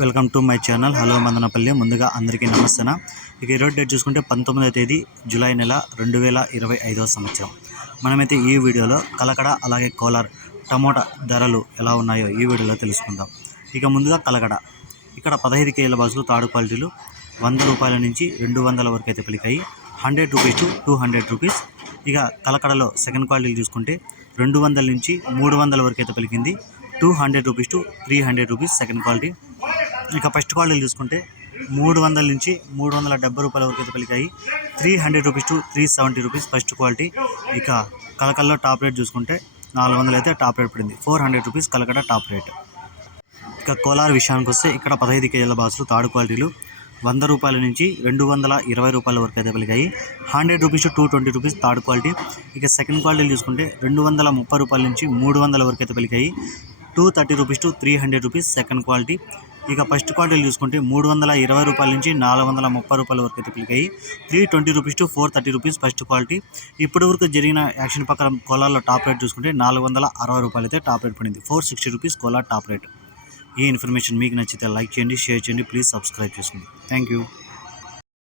Welcome to my channel. Hello Madanapalle. ముందుగా అందరికీ నమస్తేన. ఇక ఈరోజు డేట్ చూసుకుంటే పంతొమ్మిదవ తేదీ జూలై నెల రెండు వేల ఇరవై ఐదవ సంవత్సరం. మనమైతే ఈ వీడియోలో కలకడ అలాగే కోలార్ టమోటా ధరలు ఎలా ఉన్నాయో ఈ వీడియోలో తెలుసుకుందాం. ఇక ముందుగా కలకడ. ఇక్కడ పదహైదు కేజీల బాసులు తాడు క్వాలిటీలు వంద రూపాయల నుంచి రెండు వందల వరకు అయితే పలికాయి hundred rupees to two hundred rupees. ఇక కలకడలో సెకండ్ క్వాలిటీలు చూసుకుంటే రెండు వందల నుంచి మూడు వందల వరకు అయితే పలికింది two hundred rupees to three hundred rupees second quality. ఇక ఫస్ట్ క్వాలిటీలు చూసుకుంటే మూడు వందల నుంచి మూడు వందల డెబ్బై రూపాయల వరకు అయితే పలికాయి. Three hundred rupees to three seventy rupees first quality. ఇక కలకల్లో టాప్ రేట్ చూసుకుంటే నాలుగు వందలు అయితే టాప్ రేట్ పడింది. Four hundred rupees Kalakada top rate. ఇక కోలార్ విషయానికి వస్తే ఇక్కడ పదహైదు కేజీల బాసులు థర్డ్ క్వాలిటీలు. వంద రూపాయల నుంచి రెండు వందల ఇరవై రూపాయల వరకు అయితే పలికాయి. Hundred rupees to twenty rupees third quality. ఇక సెకండ్ క్వాలిటీలు చూసుకుంటే రెండు వందల ముప్పై రూపాయల నుంచి మూడు వందల వరకు అయితే పలికాయి. Two thirty rupees to three hundred rupees second quality. ఇక ఫస్ట్ క్వాలిటీలు చూసుకుంటే మూడు వందల ఇరవై రూపాయల నుంచి నాలుగు వందల ముప్పై రూపాయల వరకు అయితే పలికాయి three twenty rupees to four thirty rupees first quality ఇప్పటి వరకు జరిగిన యాక్షన్ ప్రకారం కోలాల్లో టాప్ రేట్ చూసుకుంటే నాలుగు వందల అరవై రూపాయలు అయితే టాప్ రేట్ పడింది. Four sixty rupees Kolar top rate. ఈ ఇన్ఫర్మేషన్ మీకు నచ్చితే లైక్ చేయండి షేర్ చేయండి ప్లీజ్ సబ్స్క్రైబ్ చేసుకోండి. Thank you